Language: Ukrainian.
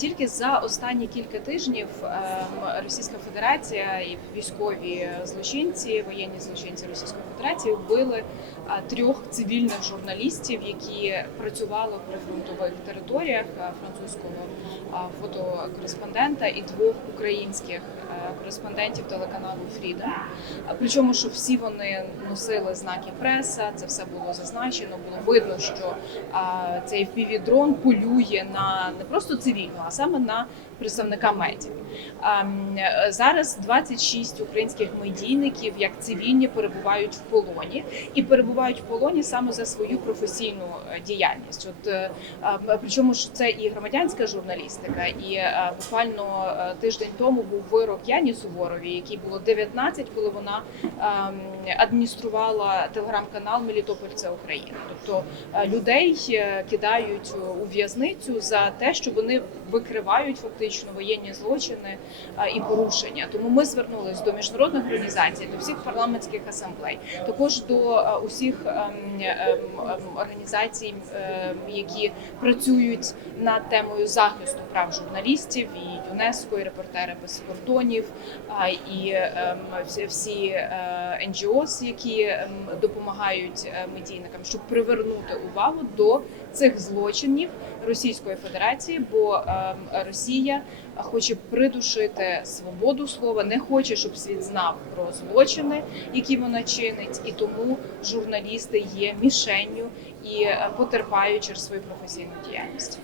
Тільки за останні кілька тижнів ем, Російська Федерація і військові злочинці, воєнні злочинці Російської Федерації вбили трьох цивільних журналістів, які працювали в прифронтових територіях а, французького фотокореспондента і двох українських е, кореспондентів телеканалу Freedom. Причому, що всі вони носили знаки преса, це все було зазначено. Було видно, що цей FPV-дрон полює на не просто цивільного, а саме на представника медіа. А, м, е, Зараз 26 українських медійників, як цивільні, перебувають в полоні і перебувають в полоні саме за свою професійну е, діяльність. От е, а, м, причому ж це і громадянська журналістика, і е, буквально е, тиждень тому був вирок Яні Суворові, якій було 19, коли вона ем, адмініструвала телеграм-канал Мелітополь це Україна. Тобто е, людей кидають у в'язницю за те, що вони викривають фактично воєнні злочини і порушення. Тому ми звернулись до міжнародних організацій, до всіх парламентських асамблей, також до усіх ем, ем, організацій, які працюють над темою захисту прав журналістів, і ЮНЕСКО, і репортери без кордонів, і ем, всі, е, які ем, допомагають е, медійникам, щоб привернути увагу до цих злочинів Російської Федерації, бо ем, Росія хоче придушити свободу слова, не хоче, щоб світ знав про злочини, які вона чинить, і тому журналісти є мішенню і е, потерпають через свою професійну діяльність.